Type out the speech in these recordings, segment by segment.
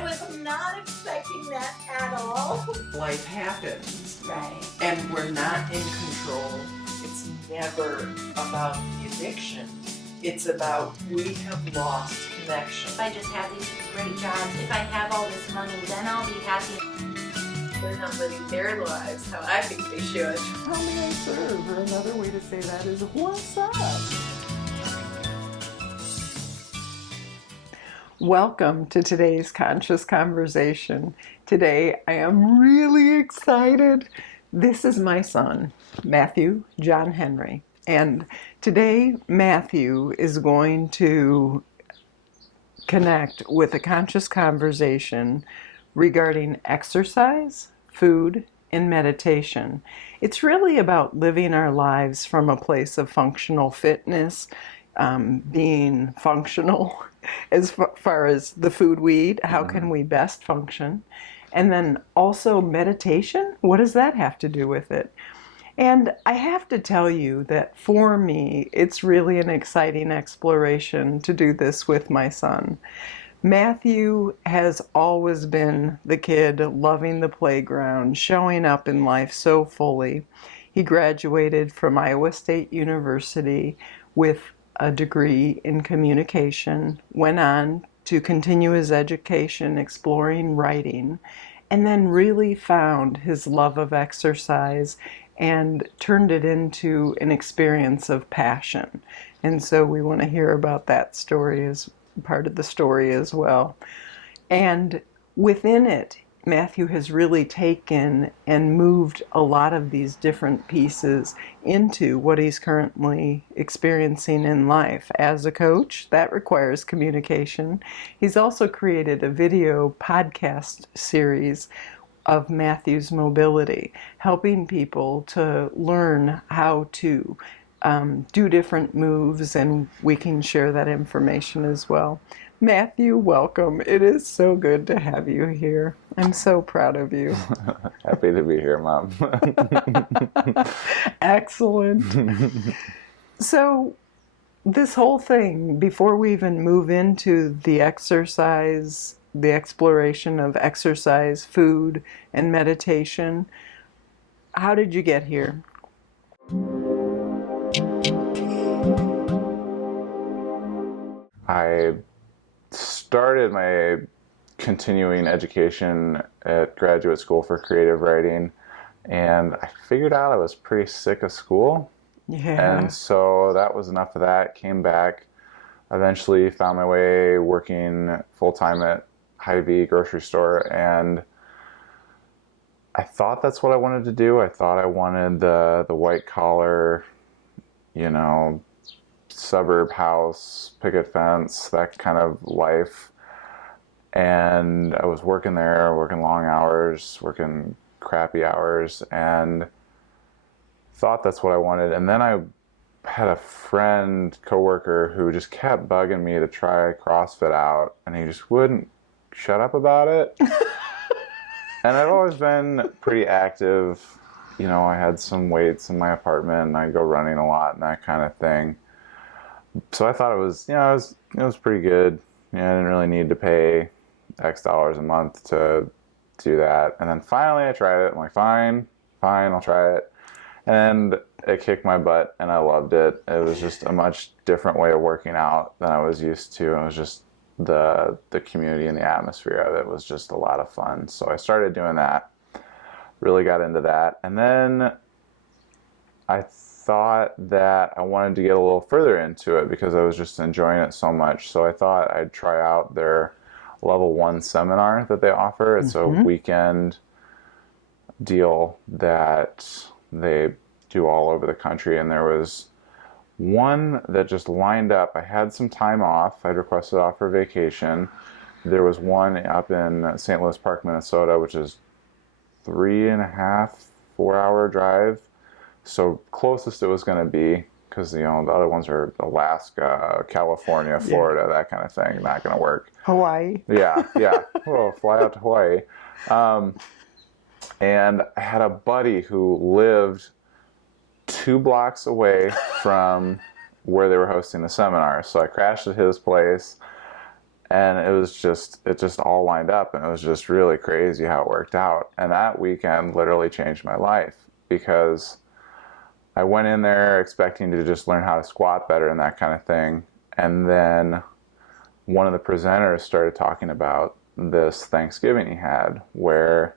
I was not expecting that at all. Life happens. Right. And we're not in control. It's never about the addiction. It's about we have lost connection. If I just have these great jobs, if I have all this money, then I'll be happy. They're not living their lives how I think they should. How may I serve? Or another way to say that is, what's up? Welcome to today's Conscious Conversation. Today I am really excited. This is my son, Matthew John Henry. And today Matthew is going to connect with a conscious conversation regarding exercise, food, and meditation. It's really about living our lives from a place of functional fitness, being functional as far as the food we eat. How can we best function? And then also meditation. What does that have to do with it? And I have to tell you that for me, it's really an exciting exploration to do this with my son. Matthew has always been the kid loving the playground, showing up in life so fully. He graduated from Iowa State University with a degree in communication, went on to continue his education exploring writing, and then really found his love of exercise and turned it into an experience of passion. And so we want to hear about that story as part of the story as well. And within it, Matthew has really taken and moved a lot of these different pieces into what he's currently experiencing in life. As a coach, that requires communication. He's also created a video podcast series of Matthew's mobility, helping people to learn how to do different moves, and we can share that information as well. Matthew, welcome. It is so good to have you here. I'm so proud of you. Happy to be here, Mom. Excellent. So this whole thing, before we even move into the exercise, the exploration of exercise, food, and meditation, how did you get here? I started my continuing education at graduate school for creative writing, and I figured out I was pretty sick of school. Yeah. And so that was enough of that. Came back, eventually found my way working full-time at Hy-Vee grocery store, and I thought that's what I wanted to do. I thought I wanted the white collar, suburb house, picket fence, that kind of life. And I was working there, working long hours, working crappy hours, and thought that's what I wanted. And then I had a friend, coworker, who just kept bugging me to try CrossFit out, and he just wouldn't shut up about it. And I've always been pretty active. I had some weights in my apartment, and I'd go running a lot and that kind of thing. So I thought it was pretty good. I didn't really need to pay X dollars a month to do that. And then finally I tried it. I'm like, fine, I'll try it. And it kicked my butt, and I loved it. It was just a much different way of working out than I was used to. It was just the community and the atmosphere of it was just a lot of fun. So I started doing that, really got into that. And then I thought that I wanted to get a little further into it because I was just enjoying it so much. So I thought I'd try out their level 1 seminar that they offer. It's a weekend deal that they do all over the country. And there was one that just lined up. I had some time off. I'd requested off for vacation. There was one up in St. Louis Park, Minnesota, which is 3.5, 4-hour drive. So closest it was going to be, because the other ones are Alaska, California, Florida, that kind of thing. Not going to work. Hawaii. Yeah. Well, fly out to Hawaii. And I had a buddy who lived 2 blocks away from where they were hosting the seminar. So I crashed at his place, And it just all lined up, and it was just really crazy how it worked out. And that weekend literally changed my life, because I went in there expecting to just learn how to squat better and that kind of thing. And then one of the presenters started talking about this Thanksgiving he had, where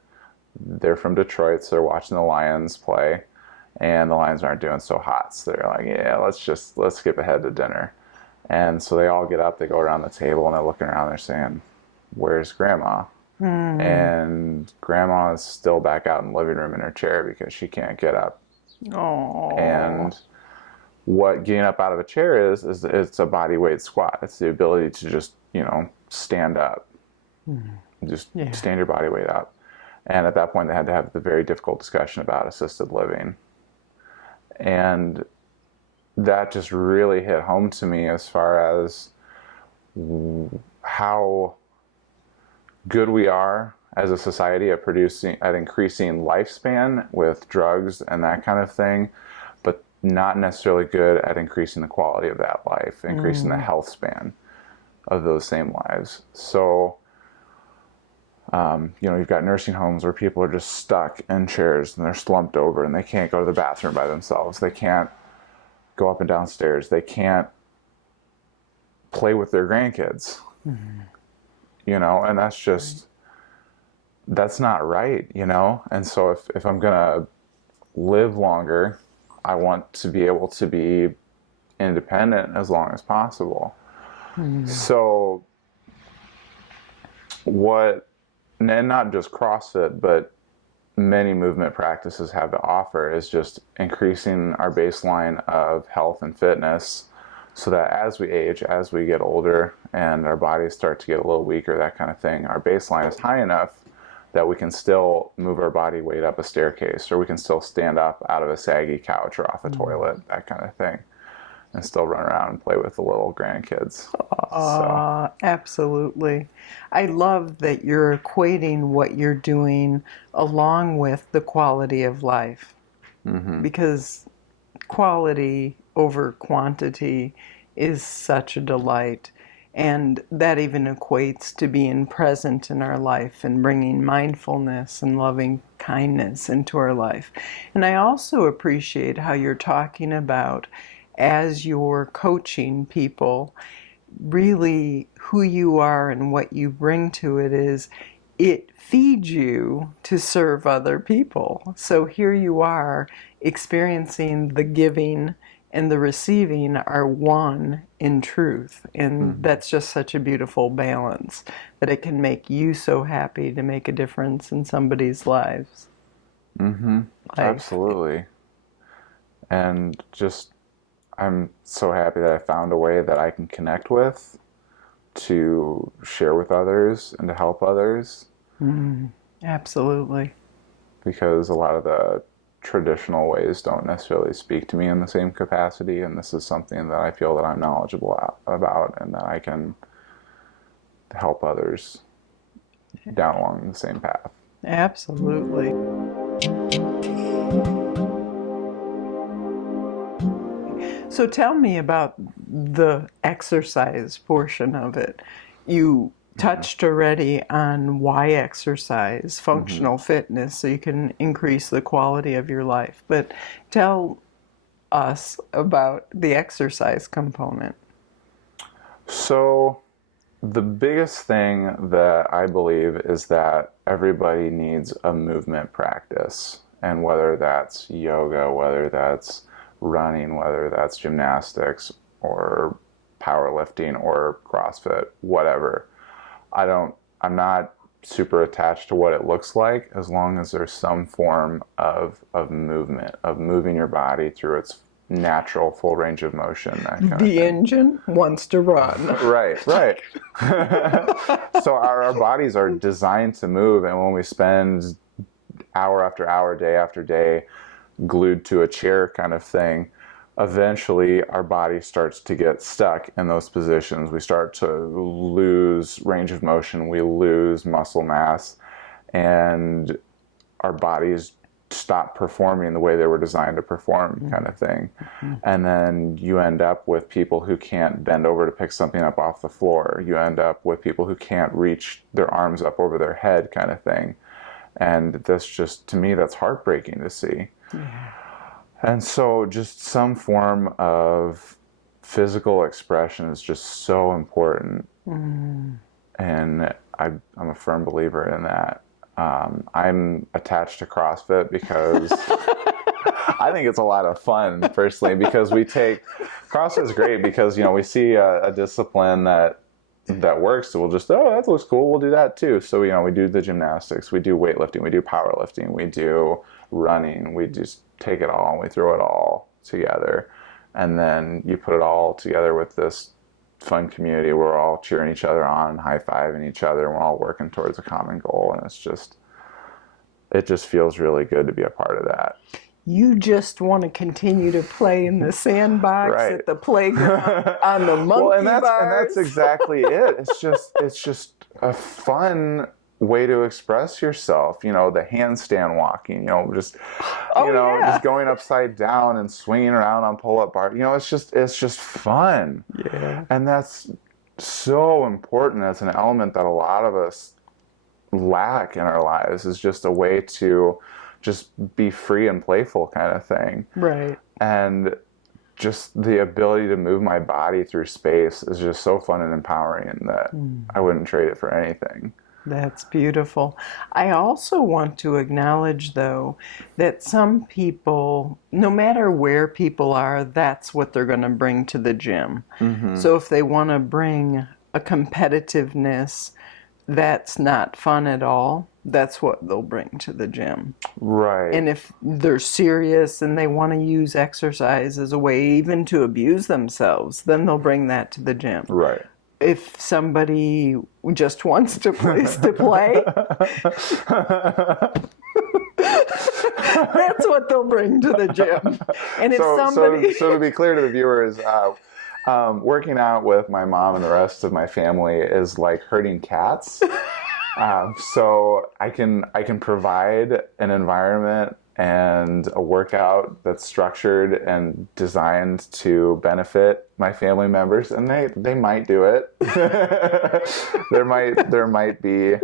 they're from Detroit, so they're watching the Lions play, and the Lions aren't doing so hot. So they're like, yeah, let's skip ahead to dinner. And so they all get up, they go around the table, and they're looking around, they're saying, where's Grandma? And Grandma is still back out in the living room in her chair because she can't get up. Oh. And what getting up out of a chair is it's a body weight squat. It's the ability to just, stand up. Just stand your body weight up. And at that point, they had to have the very difficult discussion about assisted living. And that just really hit home to me as far as how good we are as a society at increasing lifespan with drugs and that kind of thing, but not necessarily good at increasing the quality of that life, increasing the health span of those same lives. So, you've got nursing homes where people are just stuck in chairs and they're slumped over and they can't go to the bathroom by themselves. They can't go up and down stairs. They can't play with their grandkids, and that's not right, And so if I'm going to live longer, I want to be able to be independent as long as possible. So and not just CrossFit, but many movement practices have to offer is just increasing our baseline of health and fitness, so that as we age, as we get older and our bodies start to get a little weaker, that kind of thing, our baseline is high enough that we can still move our body weight up a staircase, or we can still stand up out of a saggy couch or off a toilet, that kind of thing, and still run around and play with the little grandkids. Absolutely. I love that you're equating what you're doing along with the quality of life, because quality over quantity is such a delight. And that even equates to being present in our life and bringing mindfulness and loving kindness into our life. And I also appreciate how you're talking about, as you're coaching people, really who you are and what you bring to it is it feeds you to serve other people. So here you are experiencing the giving and the receiving are one in truth. And that's just such a beautiful balance, that it can make you so happy to make a difference in somebody's lives. Absolutely. And I'm so happy that I found a way that I can connect with, to share with others and to help others. Absolutely. Because a lot of the traditional ways don't necessarily speak to me in the same capacity, and this is something that I feel that I'm knowledgeable about, and that I can help others down along the same path. Absolutely. So tell me about the exercise portion of it. You touched already on why exercise, functional fitness, so you can increase the quality of your life. But tell us about the exercise component. So the biggest thing that I believe is that everybody needs a movement practice. And whether that's yoga, whether that's running, whether that's gymnastics or powerlifting or CrossFit, whatever. I'm not super attached to what it looks like, as long as there's some form of movement, of moving your body through its natural full range of motion. That kind of thing. Engine wants to run. Right. So our bodies are designed to move, and when we spend hour after hour, day after day, glued to a chair kind of thing, eventually our body starts to get stuck in those positions. We start to lose range of motion, we lose muscle mass, and our bodies stop performing the way they were designed to perform, kind of thing. And then you end up with people who can't bend over to pick something up off the floor. You end up with people who can't reach their arms up over their head, kind of thing. And that's just, to me, that's heartbreaking to see. And so just some form of physical expression is just so important. And I'm a firm believer in that. I'm attached to CrossFit because I think it's a lot of fun, personally, because CrossFit is great because, we see a discipline that works, so we'll just, that looks cool, we'll do that too. So, we do the gymnastics, we do weightlifting, we do powerlifting, we do running, we just take it all and we throw it all together. And then you put it all together with this fun community where we're all cheering each other on and high-fiving each other, and we're all working towards a common goal, and it just feels really good to be a part of that. You just want to continue to play in the sandbox at the playground, on the monkey bars. And that's exactly it. It's just a fun way to express yourself. The handstand walking, just going upside down and swinging around on pull-up bar. It's just fun. Yeah. And that's so important as an element that a lot of us lack in our lives, is just a way to just be free and playful, kind of thing. Right. And just the ability to move my body through space is just so fun and empowering, and that I wouldn't trade it for anything. That's beautiful. I also want to acknowledge, though, that some people, no matter where people are, that's what they're going to bring to the gym. So if they want to bring a competitiveness that's not fun at all, that's what they'll bring to the gym. Right. And if they're serious and they want to use exercise as a way even to abuse themselves, then they'll bring that to the gym. Right. If somebody just wants to place to play, that's what they'll bring to the gym. And if somebody... So to be clear to the viewers, working out with my mom and the rest of my family is like herding cats. So I can provide an environment and a workout that's structured and designed to benefit my family members, and they might do it. There might be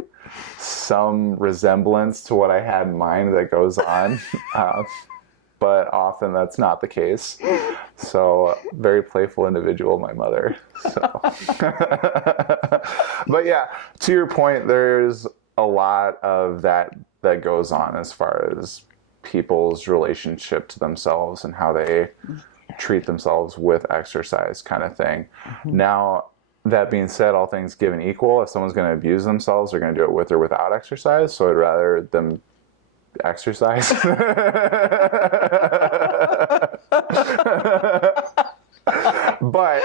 some resemblance to what I had in mind that goes on, but often that's not the case. So, very playful individual, my mother. So, but yeah, to your point, there's a lot of that goes on as far as people's relationship to themselves and how they treat themselves with exercise, kind of thing. Now, that being said, all things given equal, if someone's going to abuse themselves, they're going to do it with or without exercise. So I'd rather them exercise. But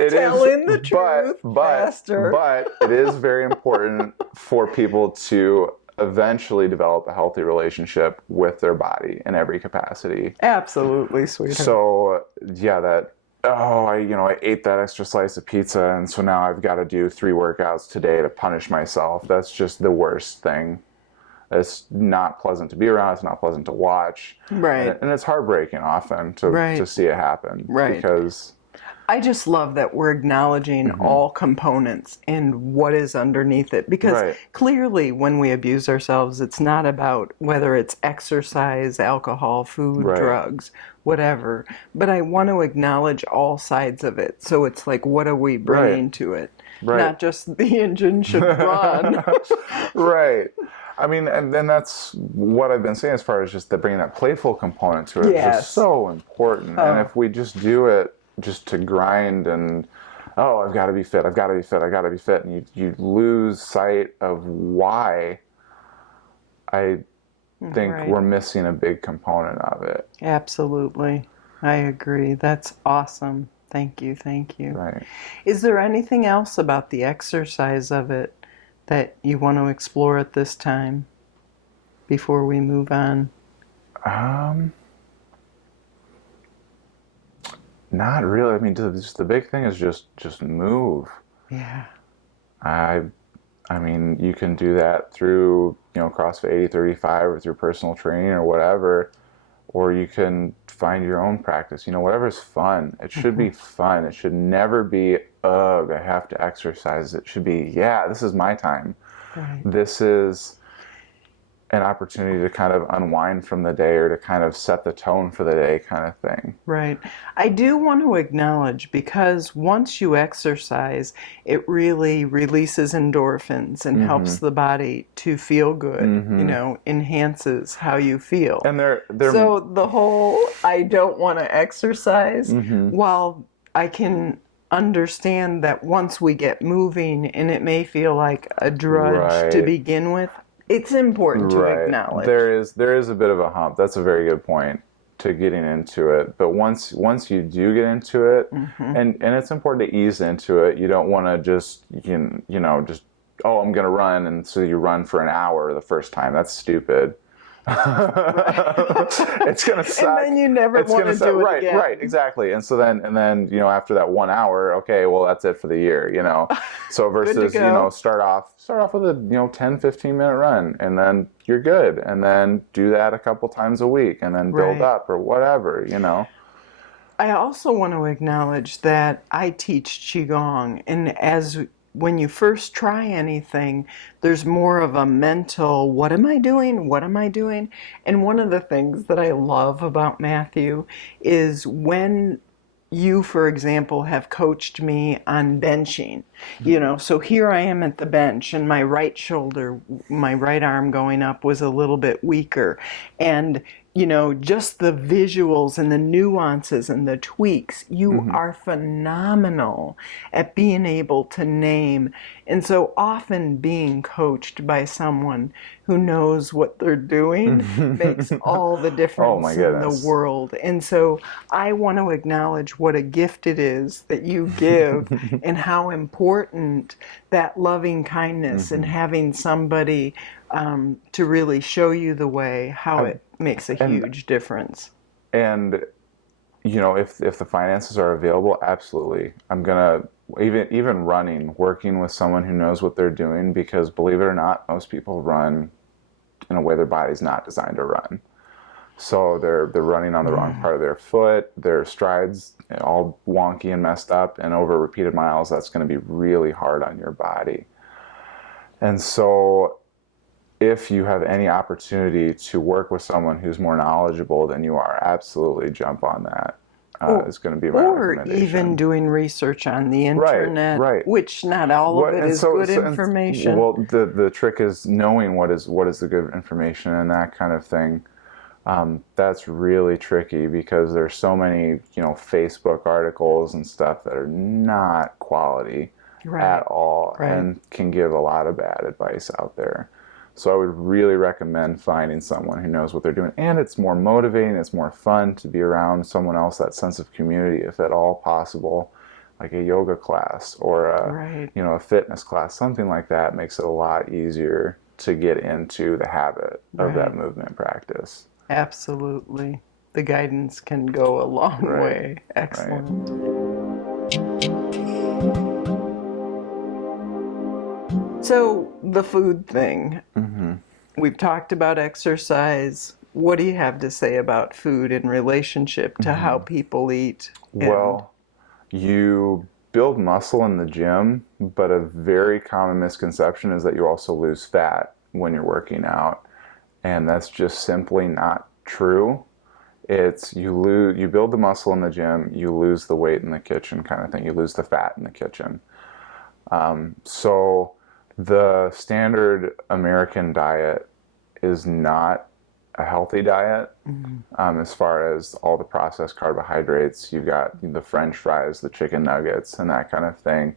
it Telling is the truth, Pastor. But it is very important for people to eventually develop a healthy relationship with their body in every capacity. Absolutely, sweetheart. So yeah, I ate that extra slice of pizza, and so now I've got to do 3 workouts today to punish myself. That's just the worst thing. It's not pleasant to be around. It's not pleasant to watch. Right. And it's heartbreaking often to see it happen. Right. Because I just love that we're acknowledging all components and what is underneath it. Because clearly when we abuse ourselves, it's not about whether it's exercise, alcohol, food, drugs, whatever. But I want to acknowledge all sides of it. So it's like, what are we bringing to it? Not just the engine should run. Right. I mean, and then that's what I've been saying as far as just bringing that playful component to it is just so important. And if we just do it just to grind and, I've got to be fit, I've got to be fit, I've got to be fit, and you lose sight of why, I think we're missing a big component of it. Absolutely. I agree. That's awesome. Thank you. Right. Is there anything else about the exercise of it that you want to explore at this time before we move on? Not really. I mean, just the big thing is just move. Yeah. I I mean, you can do that through, CrossFit 80-35 or through personal training or whatever, or you can find your own practice. Whatever's fun. It should be fun. It should never be, ugh, I have to exercise. It should be, yeah, this is my time. Right. This is an opportunity to kind of unwind from the day or to kind of set the tone for the day kind of thing. Right. I do want to acknowledge, because once you exercise, it really releases endorphins and helps the body to feel good, enhances how you feel. And they're So the whole I don't want to exercise, while I can understand that once we get moving and it may feel like a drudge to begin with, it's important to acknowledge. There is a bit of a hump. That's a very good point to getting into it. But once you do get into it, and it's important to ease into it. You don't want to just I'm going to run, and so you run for an hour the first time. That's stupid. It's gonna suck. And then you never want to do it again. Right, exactly. And so then after that 1 hour, okay, well, that's it for the year, So versus start off with a 10-15 minute run, and then you're good, and then do that a couple times a week, and then build up or whatever. I also want to acknowledge that I teach Qigong, and when you first try anything, there's more of a mental, what am I doing? What am I doing? And one of the things that I love about Matthew is when you, for example, have coached me on benching, so here I am at the bench, and my right shoulder, my right arm going up was a little bit weaker. And just the visuals and the nuances and the tweaks, you are phenomenal at being able to name. And so often being coached by someone who knows what they're doing makes all the difference in the world. And so I want to acknowledge what a gift it is that you give and how important that loving kindness and having somebody to really show you the way, how it makes a huge difference. And if the finances are available, absolutely. I'm gonna even running, working with someone who knows what they're doing, because believe it or not, most people run in a way their body's not designed to run. So they're running on the wrong part of their foot, their strides all wonky and messed up, and over repeated miles, that's going to be really hard on your body. And so if you have any opportunity to work with someone who's more knowledgeable than you are, absolutely jump on that. Is going to be my recommendation. Or even doing research on the internet, which not all of it is good information. Well, the trick is knowing what is the good information and that kind of thing. That's really tricky, because there's so many Facebook articles and stuff that are not quality at all, and can give a lot of bad advice out there. So I would really recommend finding someone who knows what they're doing. And it's more motivating, it's more fun to be around someone else, that sense of community, if at all possible, like a yoga class or a fitness class, something like that makes it a lot easier to get into the habit of that movement practice. Absolutely. The guidance can go a long way. Excellent. So the food thing, we've talked about exercise. What do you have to say about food in relationship to how people eat? Well, you build muscle in the gym, but a very common misconception is that you also lose fat when you're working out. And that's just simply not true. It's you build the muscle in the gym, you lose the weight in the kitchen kind of thing. You lose the fat in the kitchen. So the standard American diet is not a healthy diet. As far as all the processed carbohydrates, you've got the French fries, the chicken nuggets, and that kind of thing.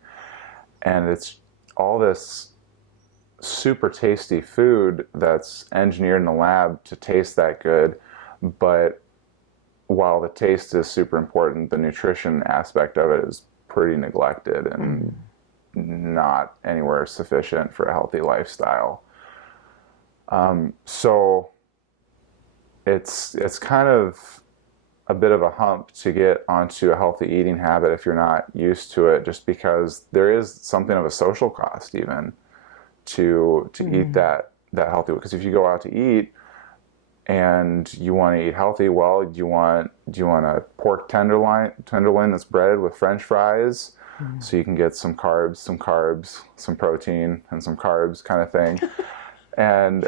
And it's all this super tasty food that's engineered in the lab to taste that good. But while the taste is super important, the nutrition aspect of it is pretty neglected and not anywhere sufficient for a healthy lifestyle. So it's kind of a bit of a hump to get onto a healthy eating habit if you're not used to it, just because there is something of a social cost even to eat that healthy. Because if you go out to eat and you want to eat healthy, well, do you want a pork tenderloin that's breaded with French fries, so you can get some carbs, some protein, and some carbs kind of thing. And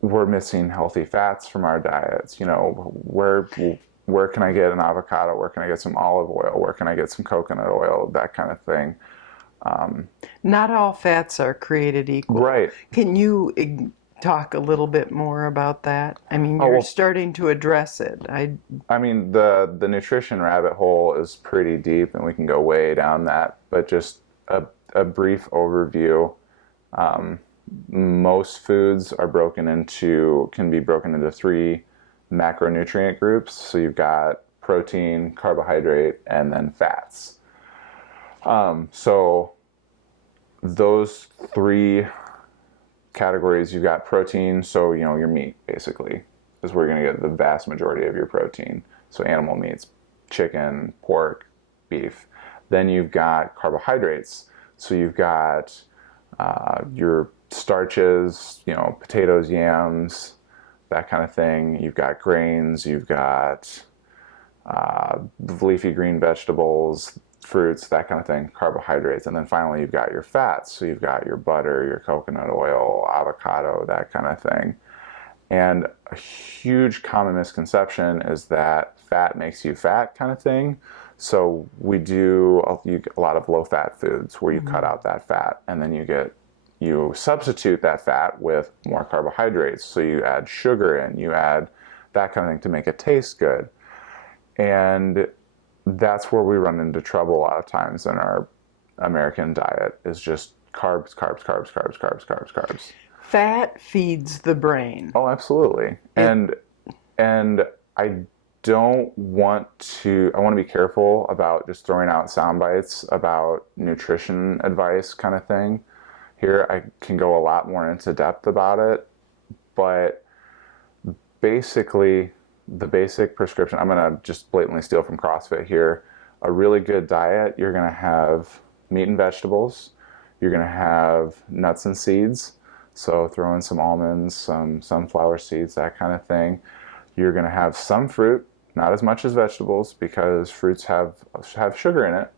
we're missing healthy fats from our diets. You know, where can I get an avocado? Where can I get some olive oil? Where can I get some coconut oil? That kind of thing. Not all fats are created equal. Right. Can you talk a little bit more about that? I mean, you're starting to address it. I mean, the nutrition rabbit hole is pretty deep, and we can go way down that. But just a brief overview. Most foods are can be broken into 3 macronutrient groups. So you've got protein, carbohydrate, and then fats. So those 3 categories, you've got protein. So, you know, your meat basically is where you're going to get the vast majority of your protein. So animal meats, chicken, pork, beef. Then you've got carbohydrates. So you've got your starches, you know, potatoes, yams, that kind of thing. You've got grains, you've got leafy green vegetables, fruits, that kind of thing, carbohydrates. And then finally you've got your fats. So you've got your butter, your coconut oil, avocado, that kind of thing. And a huge common misconception is that fat makes you fat kind of thing. So we do a lot of low-fat foods where you cut out that fat, and then you substitute that fat with more carbohydrates. So you add sugar in, you add that kind of thing to make it taste good. And that's where we run into trouble a lot of times in our American diet, is just carbs, carbs, carbs, carbs, carbs, carbs, carbs. Fat feeds the brain. Oh, absolutely. And I want to be careful about just throwing out sound bites about nutrition advice kind of thing. Here I can go a lot more into depth about it, but basically the basic prescription, I'm going to just blatantly steal from CrossFit here. A really good diet, you're going to have meat and vegetables. You're going to have nuts and seeds. So throw in some almonds, some sunflower seeds, that kind of thing. You're going to have some fruit, not as much as vegetables, because fruits have sugar in it.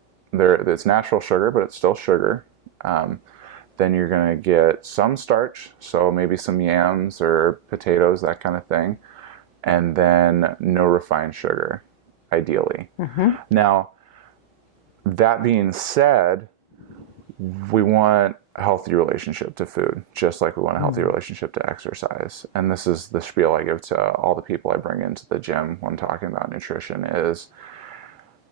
It's natural sugar, but it's still sugar. Then you're going to get some starch, so maybe some yams or potatoes, that kind of thing. And then no refined sugar, ideally. Now, that being said, we want a healthy relationship to food, just like we want a healthy relationship to exercise. And this is the spiel I give to all the people I bring into the gym when talking about nutrition is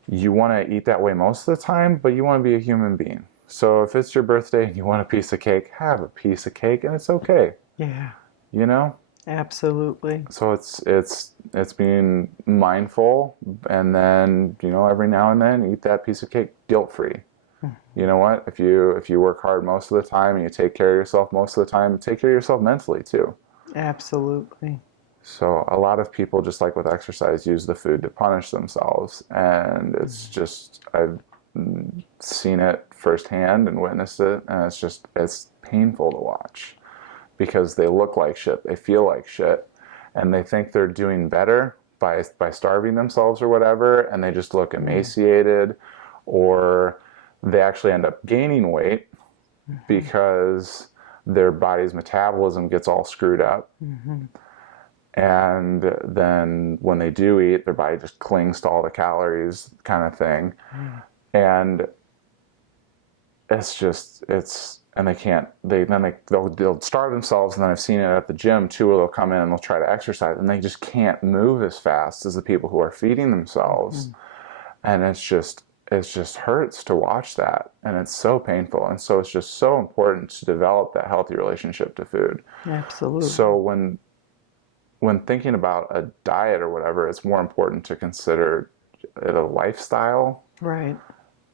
you want to eat that way most of the time, but you want to be a human being. So if it's your birthday and you want a piece of cake, have a piece of cake, and it's okay. Yeah. You know? Absolutely. So it's being mindful, and then, you know, every now and then eat that piece of cake guilt-free. You know what? If you work hard most of the time and you take care of yourself most of the time, take care of yourself mentally too. Absolutely. So a lot of people, just like with exercise, use the food to punish themselves, and it's just, I've seen it firsthand and witnessed it, and it's painful to watch. Because they look like shit, they feel like shit, and they think they're doing better by starving themselves or whatever, and they just look emaciated, or they actually end up gaining weight because their body's metabolism gets all screwed up. And then when they do eat, their body just clings to all the calories kind of thing. And and they'll starve themselves, and then I've seen it at the gym too, where they'll come in and they'll try to exercise, and they just can't move as fast as the people who are feeding themselves. And it just hurts to watch that, and it's so painful. And so it's just so important to develop that healthy relationship to food. Absolutely. So when thinking about a diet or whatever, it's more important to consider it a lifestyle. Right.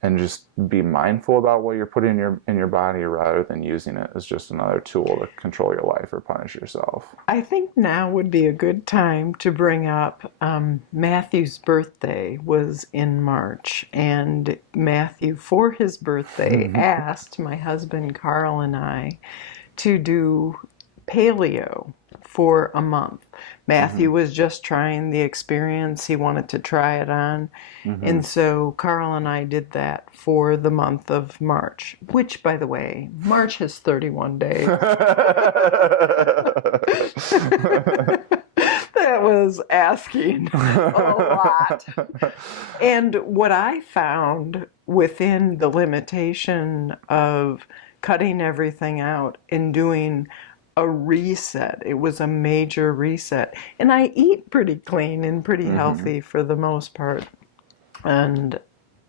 and just be mindful about what you're putting in your body rather than using it as just another tool to control your life or punish yourself. I think now would be a good time to bring up Matthew's birthday was in March, and Matthew, for his birthday, asked my husband Carl and I to do paleo for a month. Matthew was just trying the experience. He wanted to try it on. And so Carl and I did that for the month of March, which, by the way, March has 31 days. That was asking a lot. And what I found within the limitation of cutting everything out and doing a reset, it was a major reset. And I eat pretty clean and pretty healthy for the most part. And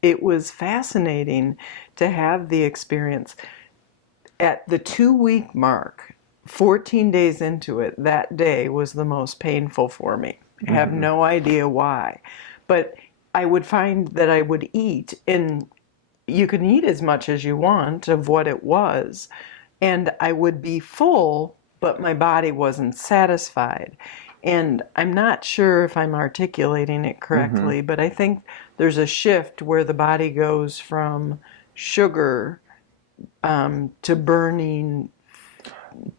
it was fascinating to have the experience. At the 2-week mark, 14 days into it, that day was the most painful for me. I have no idea why. But I would find that I would eat, and you can eat as much as you want of what it was, and I would be full, but my body wasn't satisfied. And I'm not sure if I'm articulating it correctly, but I think there's a shift where the body goes from sugar to burning.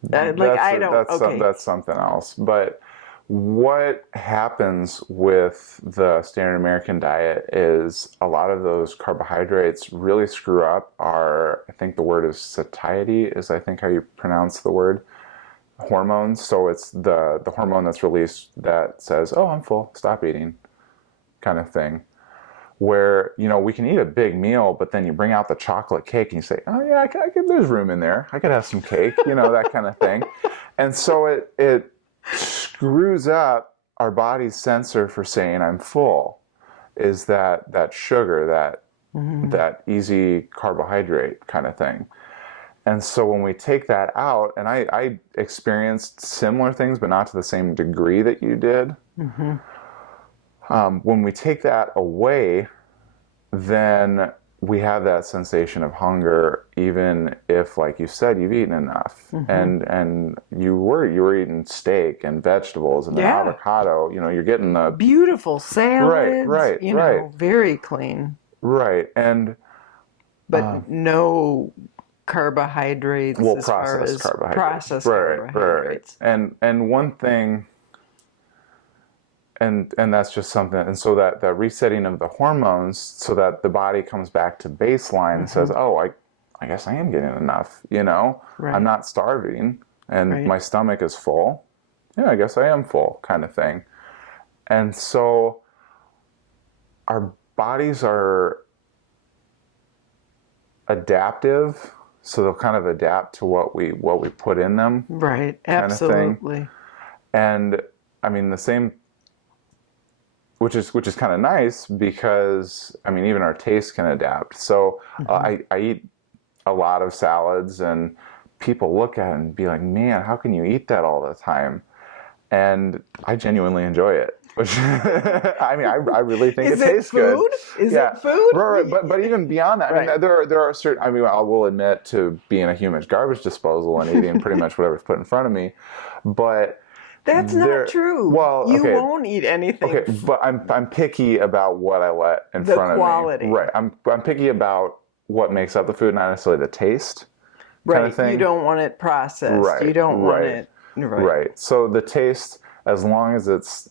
That's something else. But what happens with the standard American diet is a lot of those carbohydrates really screw up our, I think the word is satiety, is I think how you pronounce the word, hormones. So it's the hormone that's released that says, oh, I'm full, stop eating, kind of thing. Where, we can eat a big meal, but then you bring out the chocolate cake and you say, oh yeah, there's room in there. I could have some cake, that kind of thing. And so it screws up our body's sensor for saying I'm full, is that sugar, that easy carbohydrate kind of thing. And so when we take that out, and I experienced similar things, but not to the same degree that you did. When we take that away, then we have that sensation of hunger, even if, like you said, you've eaten enough, and you were eating steak and vegetables and avocado. You're getting the beautiful salads, right, very clean, right, and but no carbohydrates. Processed carbohydrates. And one thing. And that's just something, and so that resetting of the hormones, so that the body comes back to baseline and says, oh, I guess I am getting enough, Right. I'm not starving, and my stomach is full. Yeah, I guess I am full, kind of thing. And so our bodies are adaptive, so they'll kind of adapt to what we put in them. Right, absolutely. And I mean the same. Which is kind of nice because, even our taste can adapt. So I eat a lot of salads, and people look at it and be like, man, how can you eat that all the time? And I genuinely enjoy it. Which, I really think it tastes good. Is it food? Right. But even beyond that, there are certain, I will admit to being a human garbage disposal and eating pretty much whatever's put in front of me. But that's not true. Well, you won't eat anything. Okay, but I'm picky about what I let in front of me. The quality. Right. I'm picky about what makes up the food, not necessarily the taste. Right. Kind of thing. You don't want it processed. Right. You don't want it. Right. So the taste, as long as it's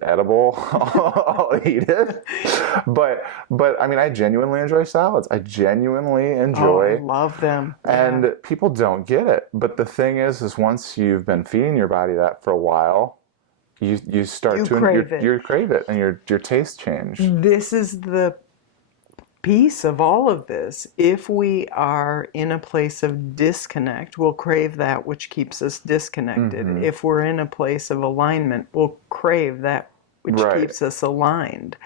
edible, I'll eat it. But I genuinely enjoy salads. I genuinely enjoy. I love them. And people don't get it. But the thing is once you've been feeding your body that for a while, you crave it, and your taste change. This is the piece of all of this. If we are in a place of disconnect, we'll crave that which keeps us disconnected. If we're in a place of alignment, we'll crave that which keeps us aligned.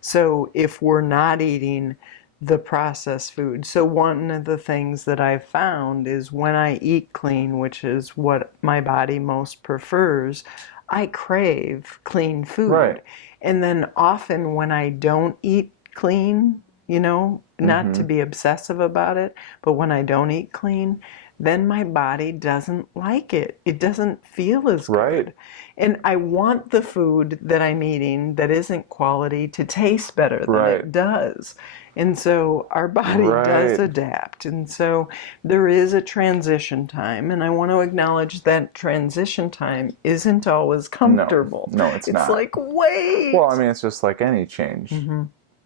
So if we're not eating the processed food. So one of the things that I've found is when I eat clean, which is what my body most prefers, I crave clean food. Right. And then often when I don't eat clean, not to be obsessive about it, but when I don't eat clean, then my body doesn't like it. It doesn't feel as good. Right. And I want the food that I'm eating that isn't quality to taste better than it does. And so our body does adapt. And so there is a transition time. And I want to acknowledge that transition time isn't always comfortable. No, it's not. It's like, wait. Well, I mean, it's just like any change.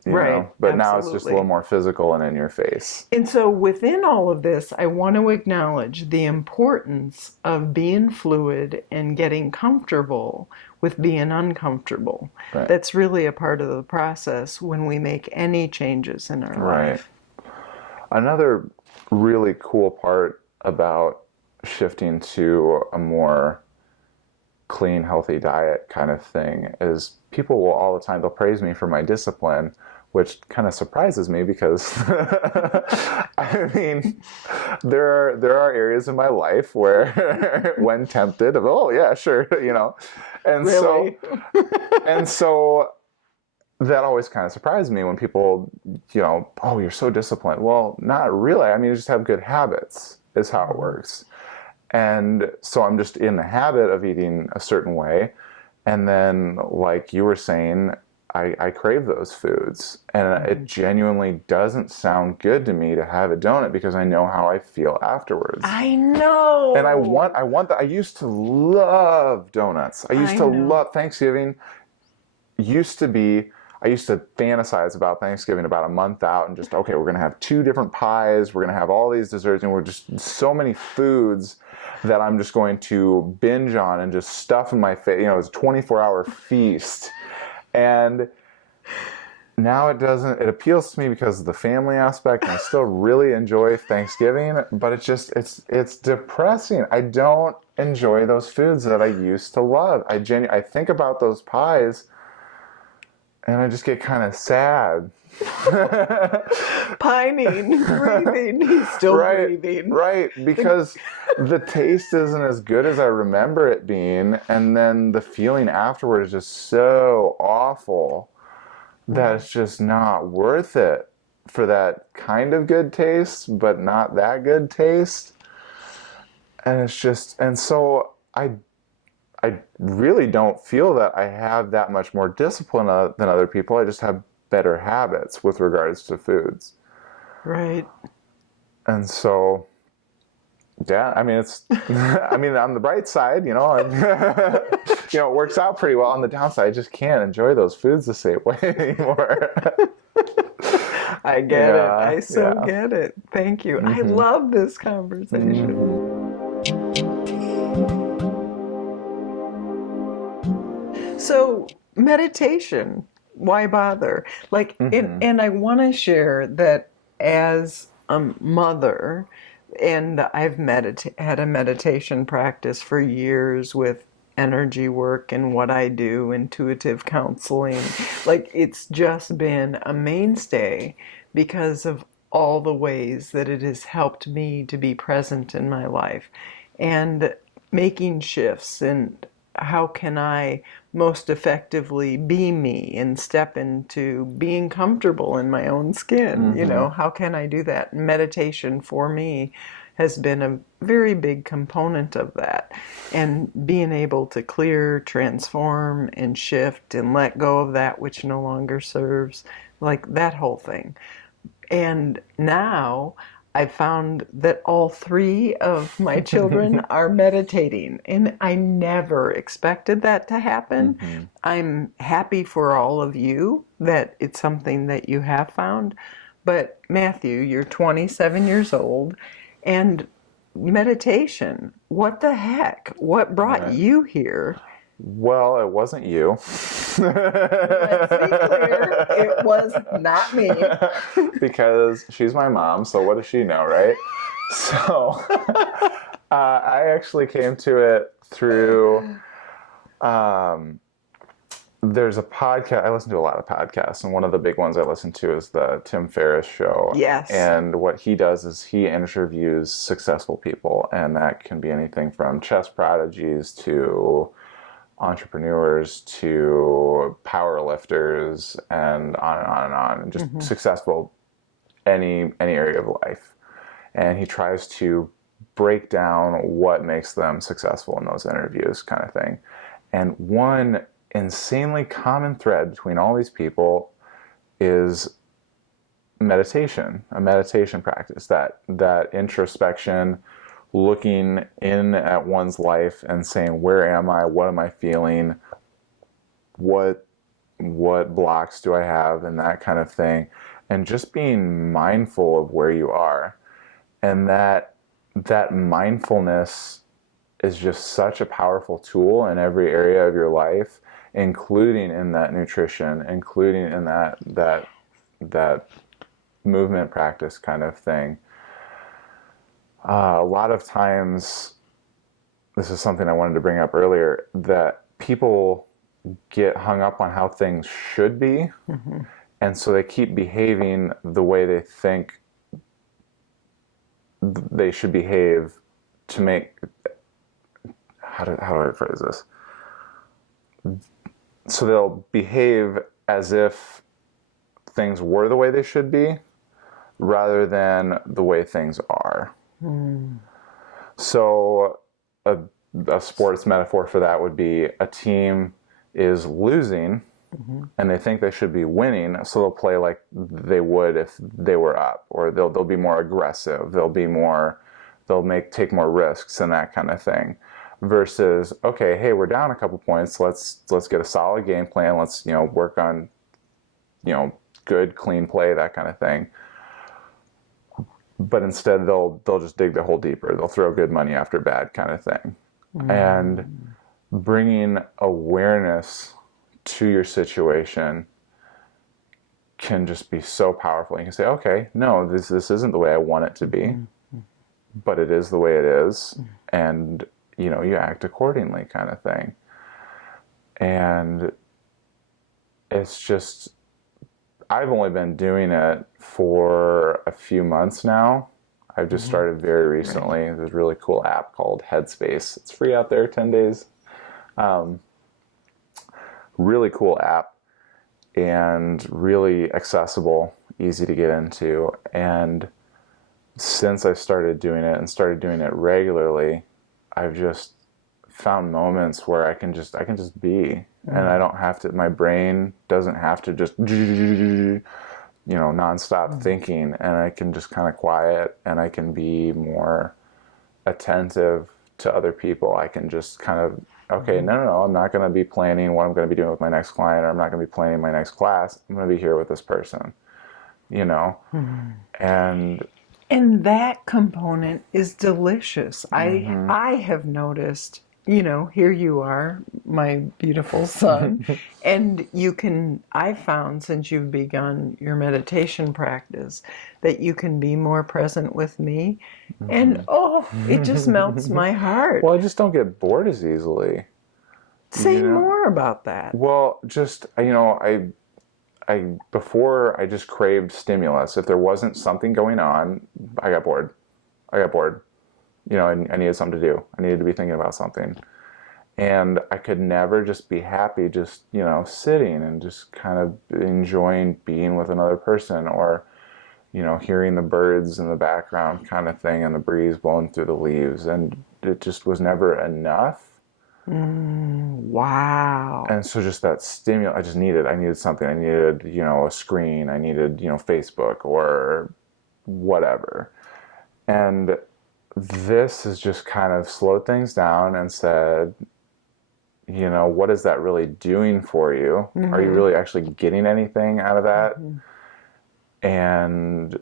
Right. But now it's just a little more physical and in your face. And so within all of this, I want to acknowledge the importance of being fluid and getting comfortable with being uncomfortable. Right. That's really a part of the process when we make any changes in our life. Another really cool part about shifting to a more clean, healthy diet kind of thing is people will all the time, they'll praise me for my discipline, which kind of surprises me because I mean, there are areas in my life where when tempted of, oh yeah, sure, and really? so that always kind of surprised me when people, oh, you're so disciplined. Well, not really. I mean, you just have good habits is how it works. And so I'm just in the habit of eating a certain way. And then, like you were saying, I crave those foods. And it genuinely doesn't sound good to me to have a donut because I know how I feel afterwards. I know. And I want that. I used to love donuts. I used to love Thanksgiving. I used to fantasize about Thanksgiving about a month out and just, okay, we're going to have 2 different pies. We're going to have all these desserts. And we're just so many foods that I'm just going to binge on and just stuff in my face. It's a 24-hour feast. And now it appeals to me because of the family aspect, and I still really enjoy Thanksgiving, but it's depressing. I don't enjoy those foods that I used to love. I think about those pies and I just get kind of sad. Pining, breathing, he's still breathing. Right, because the taste isn't as good as I remember it being, and then the feeling afterward is just so awful that it's just not worth it for that kind of good taste, but not that good taste. And so I really don't feel that I have that much more discipline than other people. I just have better habits with regards to foods. Right. And so, yeah, I mean, on the bright side, it works out pretty well. On the downside, I just can't enjoy those foods the same way anymore. I get it. I get it. Thank you. I love this conversation. So, meditation. Why bother? And I want to share that as a mother, and I've had a meditation practice for years with energy work and what I do, intuitive counseling. It's just been a mainstay because of all the ways that it has helped me to be present in my life and making shifts and how can I most effectively be me and step into being comfortable in my own skin? How can I do that? Meditation for me has been a very big component of that. And being able to clear, transform, and shift and let go of that which no longer serves, that whole thing. And now I found that all 3 of my children are meditating, and I never expected that to happen. I'm happy for all of you that it's something that you have found. But Matthew, you're 27 years old, and meditation, what the heck? What brought you here? Well, it wasn't you. Let's be clear, it was not me. Because she's my mom, so what does she know, right? So I actually came to it through, there's a podcast, I listen to a lot of podcasts, and one of the big ones I listen to is the Tim Ferriss show. Yes. And what he does is he interviews successful people, and that can be anything from chess prodigies to entrepreneurs to power lifters and on and on and on, and just successful any area of life. And he tries to break down what makes them successful in those interviews, kind of thing. And one insanely common thread between all these people is meditation, a meditation practice, that introspection, looking in at one's life and saying, where am I? What am I feeling? What blocks do I have? And that kind of thing. And just being mindful of where you are. And that mindfulness is just such a powerful tool in every area of your life, including in that nutrition, including in that movement practice kind of thing. A lot of times, this is something I wanted to bring up earlier, that people get hung up on how things should be. Mm-hmm. And so they keep behaving the way they think they should behave to make, how do I phrase this? So they'll behave as if things were the way they should be, rather than the way things are. Mm. So a sports metaphor for that would be a team is losing, mm-hmm. and they think they should be winning, so they'll play like they would if they were up, or they'll be more aggressive, they'll take more risks and that kind of thing. Versus, okay, hey, we're down a couple points, let's get a solid game plan, let's work on good clean play, that kind of thing. But instead they'll just dig the hole deeper, they'll throw good money after bad, kind of thing. And bringing awareness to your situation can just be so powerful. You can say, okay, no, this isn't the way I want it to be, but it is the way it is, and you act accordingly, kind of thing. And it's just, I've only been doing it for a few months now. I've just started very recently. Right. There's a really cool app called Headspace. It's free out there, 10 days. Really cool app and really accessible, easy to get into. And since I started doing it regularly, I've just found moments where I can just be, and I don't have to, my brain doesn't have to just, nonstop thinking, and I can just kind of quiet, and I can be more attentive to other people. I can just kind of, okay, no, I'm not going to be planning what I'm going to be doing with my next client, or I'm not going to be planning my next class. I'm going to be here with this person, and that component is delicious. I have noticed, here you are, my beautiful son, and I've found since you've begun your meditation practice that you can be more present with me, and it just melts my heart. Well, I just don't get bored as easily. Say more about that. Well, just, before I just craved stimulus. If there wasn't something going on, I got bored. I needed something to do. I needed to be thinking about something. And I could never just be happy just, sitting and just kind of enjoying being with another person, or, hearing the birds in the background kind of thing, and the breeze blowing through the leaves. And it just was never enough. Wow. And so just that stimulus, I needed something. I needed, a screen. I needed, Facebook or whatever. And this has just kind of slowed things down and said, what is that really doing for you? Mm-hmm. Are you really actually getting anything out of that? Mm-hmm. And,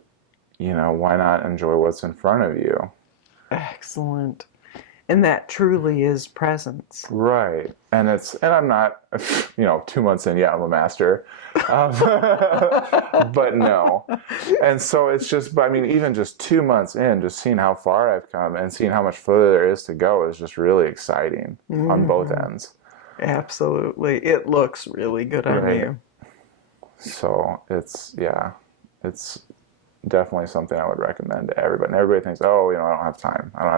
why not enjoy what's in front of you? Excellent. And that truly is presence. Right. And I'm not, 2 months in, I'm a master. But no. And so it's just, even just 2 months in, just seeing how far I've come and seeing how much further there is to go is just really exciting on both ends. Absolutely. It looks really good on you. So it's definitely something I would recommend to everybody. And everybody thinks, I don't have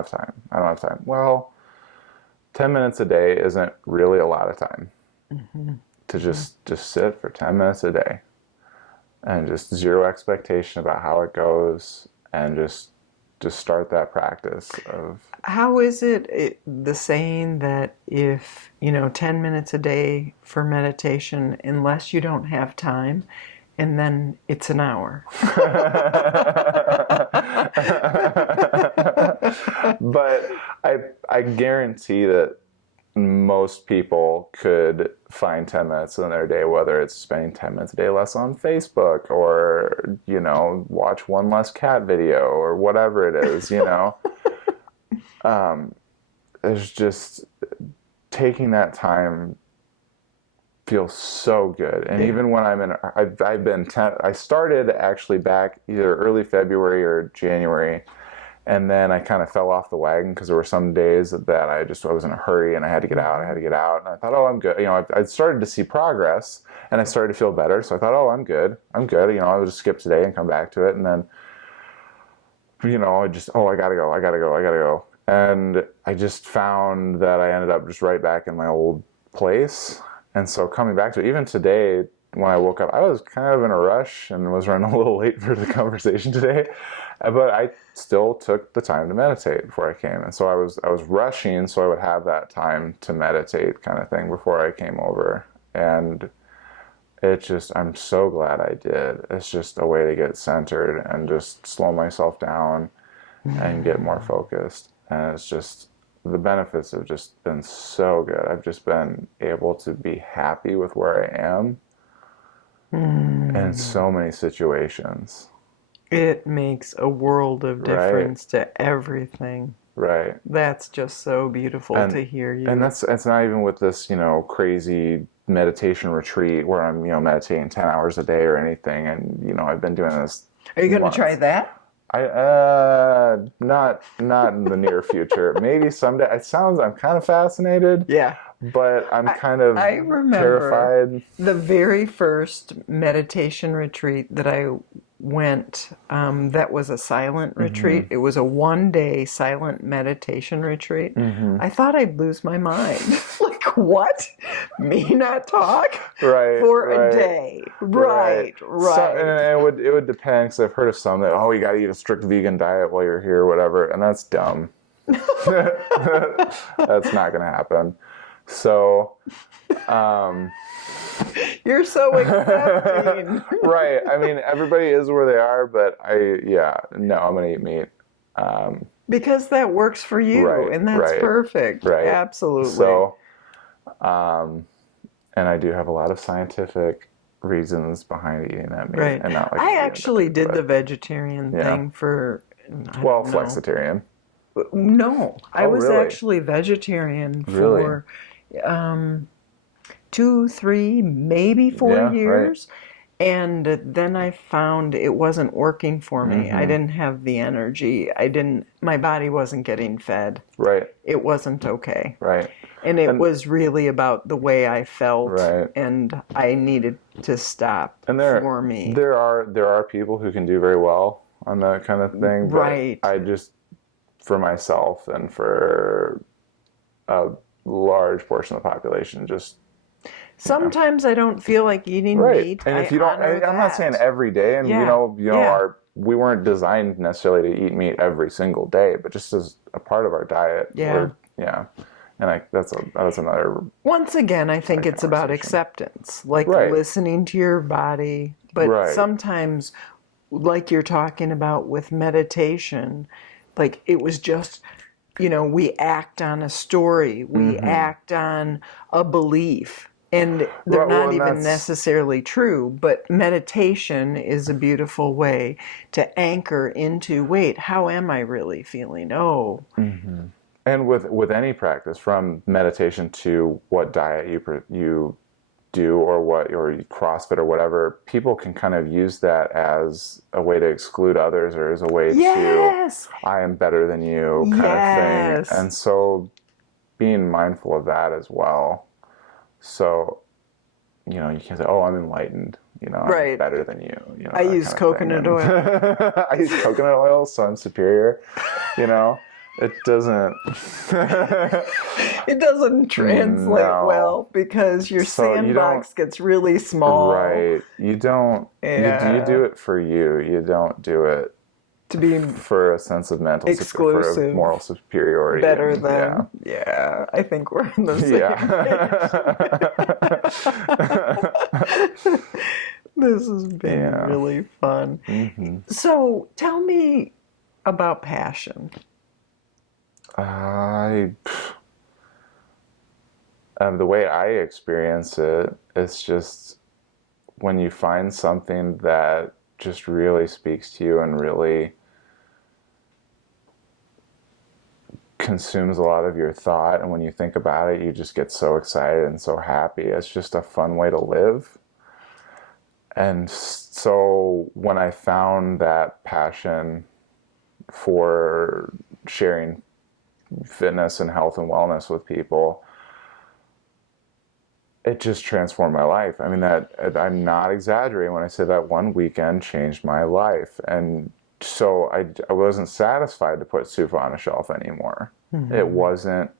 time. Well, 10 minutes a day isn't really a lot of time to just sit for 10 minutes a day. and just zero expectation about how it goes, and just start that practice of. How is it the saying that if, 10 minutes a day for meditation, unless you don't have time, and then it's an hour. But I guarantee that most people could find 10 minutes in their day, whether it's spending 10 minutes a day less on Facebook, or, watch one less cat video, or whatever it is, There's just taking that time feels so good. And even when I started actually back either early February or January, and then I kind of fell off the wagon because there were some days that I was in a hurry and I had to get out. And I thought, oh, I'm good. I started to see progress and I started to feel better. So I thought, oh, I'm good. I'll just skip today and come back to it. And then, I gotta go. And I just found that I ended up just right back in my old place. And so coming back to it, even today, when I woke up, I was kind of in a rush and was running a little late for the conversation today, but I still took the time to meditate before I came. And so I was rushing so I would have that time to meditate, kind of thing, before I came over. And I'm so glad I did. It's just a way to get centered and just slow myself down and get more focused. And it's just, the benefits have just been so good. I've just been able to be happy with where I am in so many situations. It makes a world of difference to everything. Right. That's just so beautiful to hear you. And that's not even with this, crazy meditation retreat where I'm, meditating 10 hours a day or anything. And, I've been doing this. Are you going to try that? Not in the near future. Maybe someday. I'm kind of fascinated. Yeah. But I'm kind of I remember terrified. The very first meditation retreat that I went, that was a silent retreat. It was a 1-day silent meditation retreat. I thought I'd lose my mind. Like, what? Me not talk? For a day. Right. So, and it would depend, because I've heard of some that, you got to eat a strict vegan diet while you're here or whatever, and that's dumb. That's not going to happen. So, you're so accepting. Right. I mean, everybody is where they are, but I'm going to eat meat. Because that works for you, and that's perfect. Right. Absolutely. So, and I do have a lot of scientific reasons behind eating that meat. Right. And not like I actually did the vegetarian thing for... flexitarian. No, I was really? actually vegetarian for 2, 3, maybe 4 years. And then I found it wasn't working for me. I didn't have the energy. My body wasn't getting fed. Right. It wasn't okay. Right. And it was really about the way I felt. Right. And I needed to stop for me. There are people who can do very well on that kind of thing. But Right. I just, for myself and for a large portion of the population, just... Sometimes I don't feel like eating meat. And if you don't, I'm not saying every day, and we weren't designed necessarily to eat meat every single day, but just as a part of our diet. And that's another. Once again, I think it's about acceptance, like listening to your body. But sometimes, like you're talking about with meditation, like it was just, we act on a story, we act on a belief. And they're not even necessarily true, but meditation is a beautiful way to anchor into, wait, how am I really feeling? Oh. And with any practice, from meditation to what diet you do, or CrossFit or whatever, people can kind of use that as a way to exclude others, or as a way to, I am better than you kind of thing. And so being mindful of that as well. So, you can say, oh, I'm enlightened, I'm better than you. I use coconut oil. I use coconut oil, so I'm superior, It doesn't. It doesn't translate No. well because your So you sandbox gets really small. Right. You don't. You do it for you. You don't do it To be for a sense of mental exclusive, for moral superiority. better and, than. Yeah, I think we're on the same page. This has been really fun. Mm-hmm. So tell me about passion. The way I experience it, it's just when you find something that just really speaks to you and really consumes a lot of your thought, and when you think about it, you just get so excited and so happy. It's just a fun way to live. And so when I found that passion for sharing fitness and health and wellness with people, it just transformed my life. I mean, that I'm not exaggerating when I say that one weekend changed my life. And so I wasn't satisfied to put soup on a shelf anymore. Mm-hmm. It wasn't,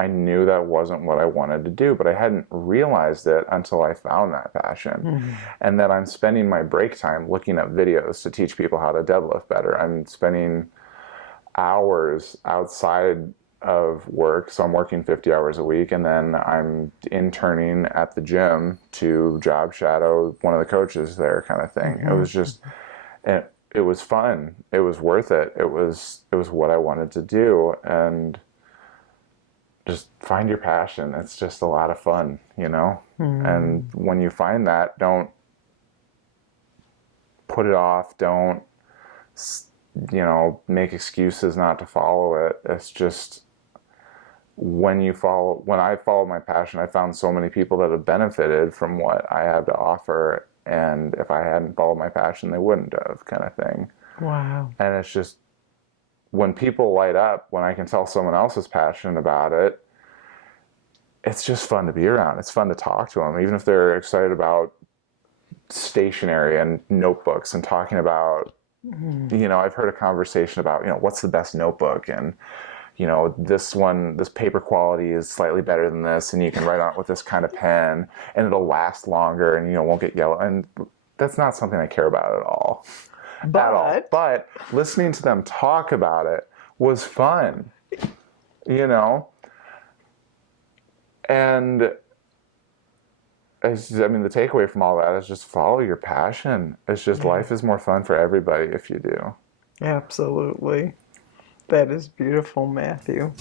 I knew that wasn't what I wanted to do, but I hadn't realized it until I found that passion. Mm-hmm. And that I'm spending my break time looking at videos to teach people how to deadlift better. I'm spending hours outside of work, so I'm working 50 hours a week, and then I'm interning at the gym to job shadow one of the coaches there, kind of thing. Mm-hmm. It was just, it was fun. It was worth it. It was what I wanted to do, and just find your passion. It's just a lot of fun, you know? Mm-hmm. And when you find that, don't put it off. Don't, make excuses not to follow it. It's just, when I followed my passion, I found so many people that have benefited from what I have to offer. And if I hadn't followed my passion, they wouldn't have, kind of thing. Wow. And it's just, when people light up, when I can tell someone else is passionate about it, it's just fun to be around. It's fun to talk to them, even if they're excited about stationery and notebooks and talking about, I've heard a conversation about, what's the best notebook, and this paper quality is slightly better than this, and you can write on it with this kind of pen, and it'll last longer, and won't get yellow. And that's not something I care about at all. But listening to them talk about it was fun, And the takeaway from all that is just follow your passion. It's just life is more fun for everybody if you do. Absolutely. That is beautiful, Matthew.